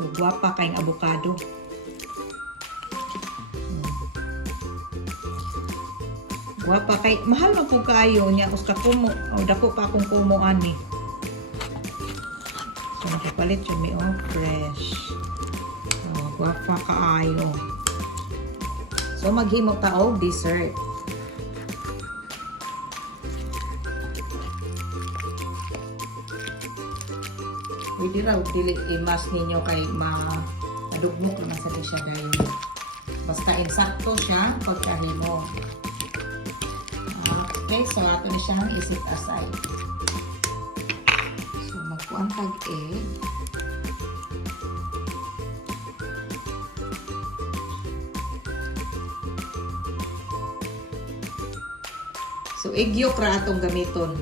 So, guwapa kayong avocado. Guwapa kay mahal man po kaayo niya usta kumo o dako pa akong kumuan ni. So, nakapalit yun may fresh. So, guwapa kaayo. So, maghimo ta og dessert. Pwede raw, dili imas ninyo kay madugmok naman sa siya dahil basta insakto siya pagkahimo. Okay, so ato na siyang isit aside. So magkuang tag-egg. So egg yolk ra atong gamiton.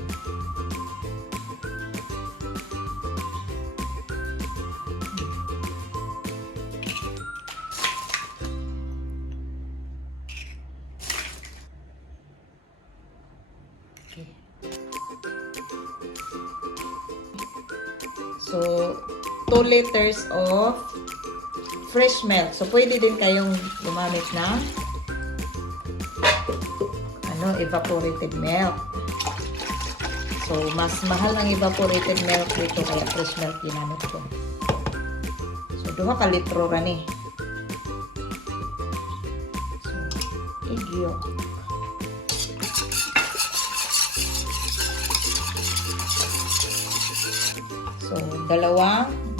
So, 2 liters of fresh milk. So, pwede din kayong gumamit ng evaporated milk. So, mas mahal ang evaporated milk dito kaya fresh milk ginamit ko. So, 2 ka litro ra ni. So, egg yolk. So, 2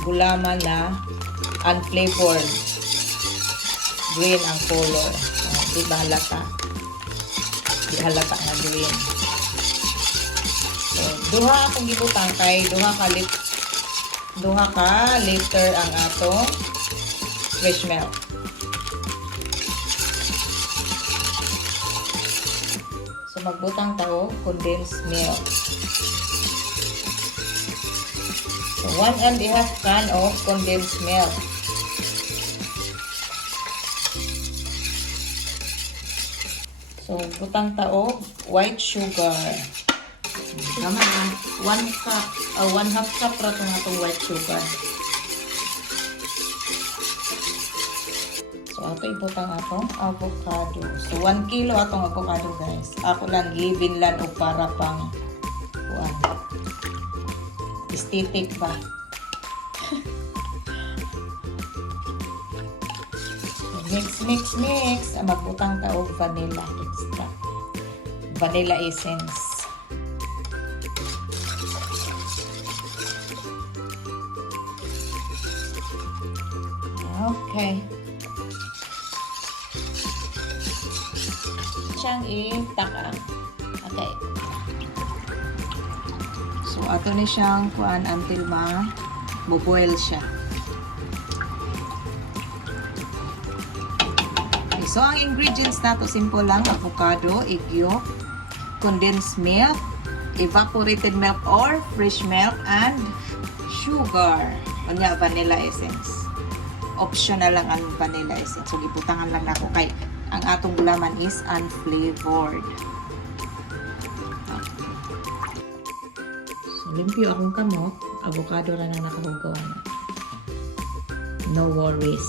gulaman na unflavored. Green ang color. So, di ba halata? Di halata na green. So, 2 akong gibutang kay 2 ka liter ang atong fresh milk. So, magbutang tao condensed milk. So, 1.5 can of condensed milk. So, butang taog white sugar. Tama na. 1 cup, 1/2 cup ra itong white sugar. So, ato ibutang atong avocado. So, 1 kilo atong avocado, guys. Ako lang gibinlan o para pang aesthetic ba. Mix. Magbutang taog vanilla extract. Vanilla essence. Okay. Siyang itakang. Okay. So, ato ni siyang kuan until ma-boil siya. Okay, so, ang ingredients nato simple lang. Avocado, egg yolk, condensed milk, evaporated milk or fresh milk, and sugar. Kanya, vanilla essence. Optional lang ang vanilla essence. So, ibutangan lang ako kay ang atong gulaman is unflavored. Limpyo akong kamot, avocado ra na nakahugawan. No worries.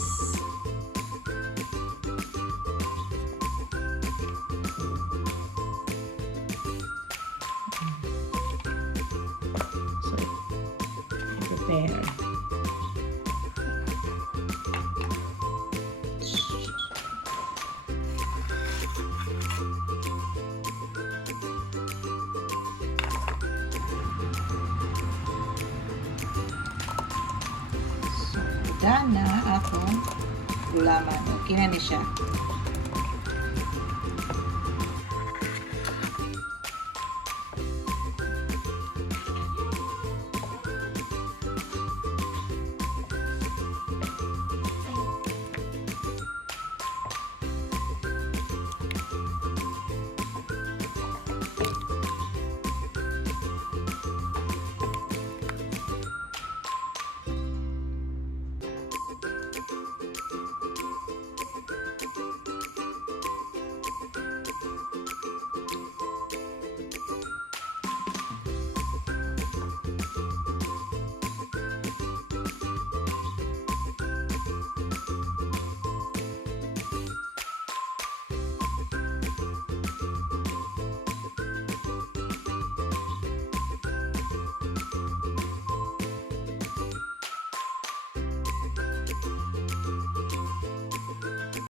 So, prepare. Na atong gulaman. Okay na ni siya.